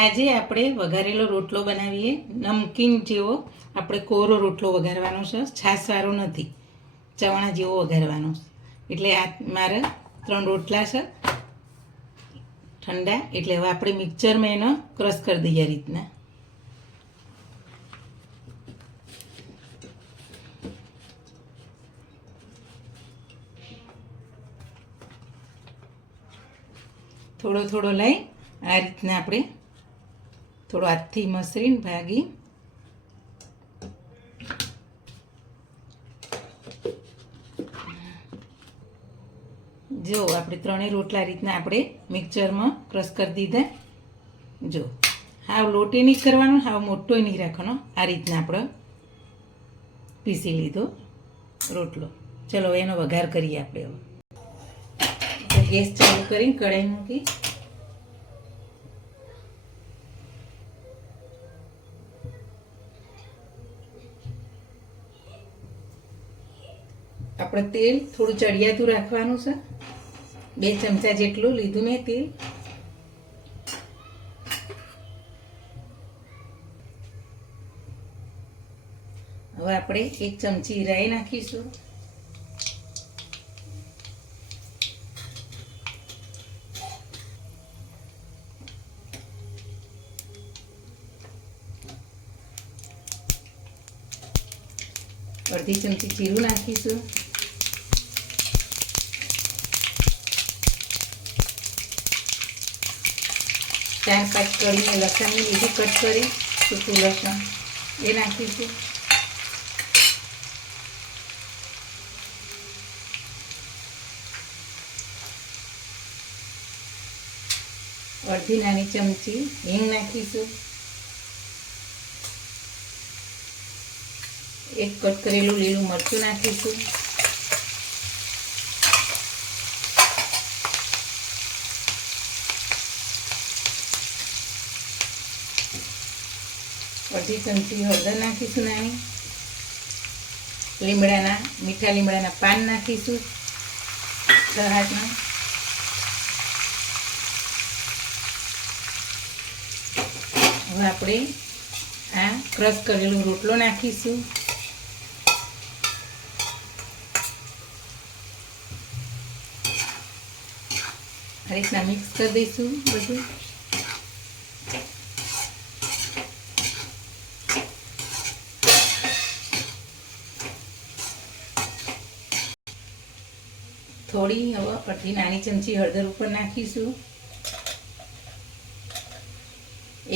આજે આપણે વઘારેલો રોટલો બનાવીએ. નમકીન જેવો આપણે કોરો રોટલો વઘારવાનો છે, છાશવાળો નથી, ચવાણા જેવો વઘારવાનો છે. એટલે આ મારે 3 રોટલા છે ઠંડા. એટલે હવે આપણે મિક્સરમાં એનો ક્રશ કરી દઈએ. આ રીતના થોડો થોડો લઈ આ રીતના આપણે થોડો હાથથી મસરીને ભાગી જો આપણે 3 રોટલા રીતના આપણે મિક્સરમાં ક્રશ કરી દીધા. જો હાવ લોટે નહીં કરવાનો, હાવ મોટો નહીં રાખવાનો. આ રીતના આપણે પીસી લીધો રોટલો. ચલો એનો વઘાર કરીએ આપણે. હવે ગેસ ચાલુ કરીને કઢાઈ મૂકી આપણે તેલ થોડું ચડિયાતું રાખવાનું છે. 2 ચમચા જેટલું લીધું મેં તેલ. હવે આપણે 1 ચમચી રાઈ નાખીશું. અડધી ચમચી જીરું નાખીશું. ચાર 5 કળીને લસણની લીધી કટ કરી સૂકું લસણ એ નાખીશું. અડધી નાની ચમચી હિંગ નાખીશું. 1 કટ કરેલું લીલું મરચું નાખીશું. અડધી ચમચી હળદર નાખીશું નાની. મીઠા લીમડાના પાન નાખીશું 6-8. હવે આપણે આ ક્રશ કરેલો રોટલો નાખીશું. આ રીતના મિક્સ કરી દઈશું બધું. થોડી હવે અડધી નાની ચમચી હળદર ઉપર નાખીશું.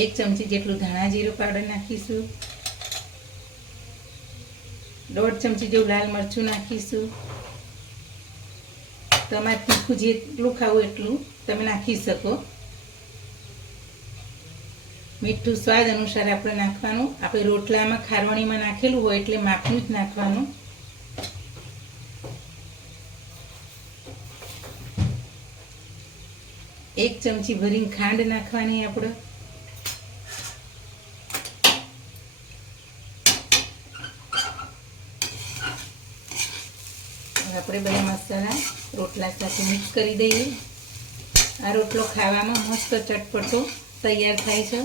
1 ચમચી જેટલું ધાણા જીરું પાવડર નાખીશું. 1.5 ચમચી જેવું લાલ મરચું નાખીશું. તમારે તીખું જેટલું ખાવું એટલું તમે નાખી શકો. મીઠું સ્વાદ અનુસાર આપણે નાખવાનું. આપણે રોટલામાં ખારવણીમાં નાખેલું હોય એટલે માપનું જ નાખવાનું. એક ચમચી ભરીને ખાંડ નાખવાની આપણે. આપણે બધા મસાલા રોટલા સાથે મિક્સ કરી દઈએ. આ રોટલો ખાવામાં મસ્ત ચટપટો તૈયાર થાય છે.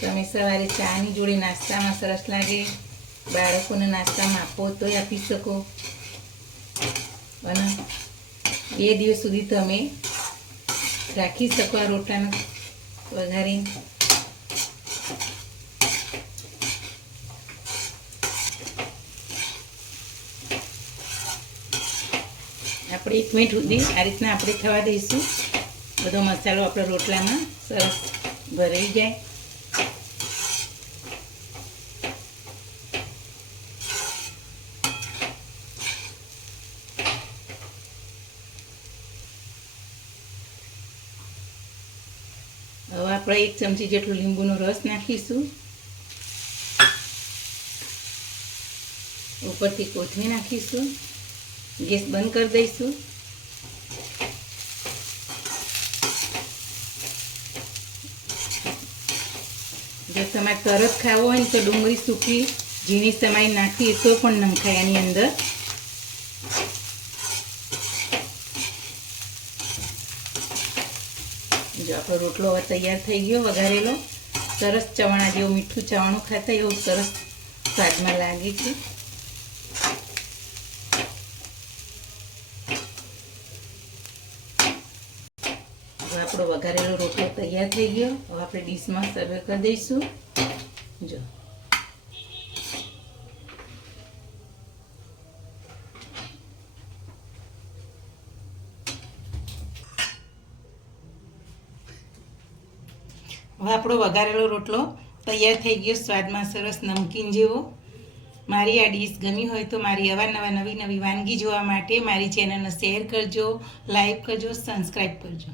તમે સવારે ચાની જોડે નાસ્તામાં સરસ લાગે. બાળકોને નાસ્તામાં આપો તોય આપી શકો. અને 2 દિવસ સુધી તમે રાખી શકો આ રોટલાને વઘારીને. આપણે 1 મિનિટ સુધી આ રીતના આપણે થવા દઈશું. બધો મસાલો આપણા રોટલામાં સરસ ભરાઈ જાય. હવે આપણે 1 ચમચી જેટલું લીંબુનો રસ નાખીશું. ઉપરથી કોથમીર નાખીશું. ગેસ બંધ કરી દઈશું. જો તમારે તરત ખાવો હોય ને તો ડુંગળી સૂકી ઝીણી સમારી નાખીએ તો પણ નંખાય આની અંદર. જો આપણો રોટલો હવે તૈયાર થઈ ગયો વઘારેલો. સરસ ચવાણા જેવું મીઠું ચવાણું ખાતા એવું સરસ સ્વાદમાં લાગે છે. હવે આપણો વઘારેલો રોટલો તૈયાર થઈ ગયો. હવે આપણે ડીશમાં સર્વ કરી દઈશું. જો હવે આપણો વઘારેલો રોટલો તૈયાર થઈ ગયો, સ્વાદમાં સરસ નમકીન જેવો. મારી આ ડીશ ગમી હોય તો મારી અવારનવાર નવી નવી વાનગી જોવા માટે મારી ચેનલને શેર કરજો, લાઈક કરજો, સબસ્ક્રાઈબ કરજો.